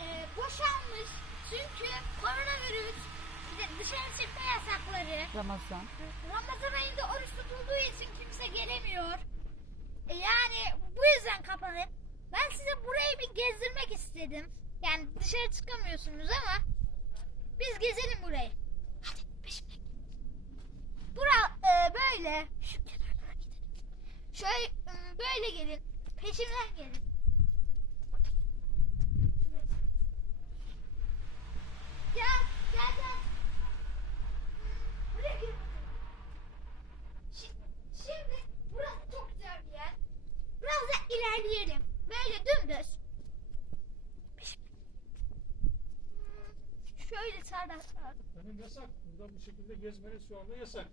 Ee, boşalmış çünkü koronavirüs dışarı çıkma yasakları Ramazan. Ramazan ayında oruç tutulduğu için kimse gelemiyor. E yani bu yüzden kapanıp ben size burayı bir gezdirmek istedim. Yani dışarı çıkamıyorsunuz ama biz gezelim burayı. Hadi peşimden. Bura e, böyle. Şu kenarlara gidelim. Şöyle böyle gelin. Peşimden gelin. İlerleyelim. Böyle dümdüz. Şöyle sardan Efendim yasak. Burada bu şekilde gezmeniz şu anda yasak.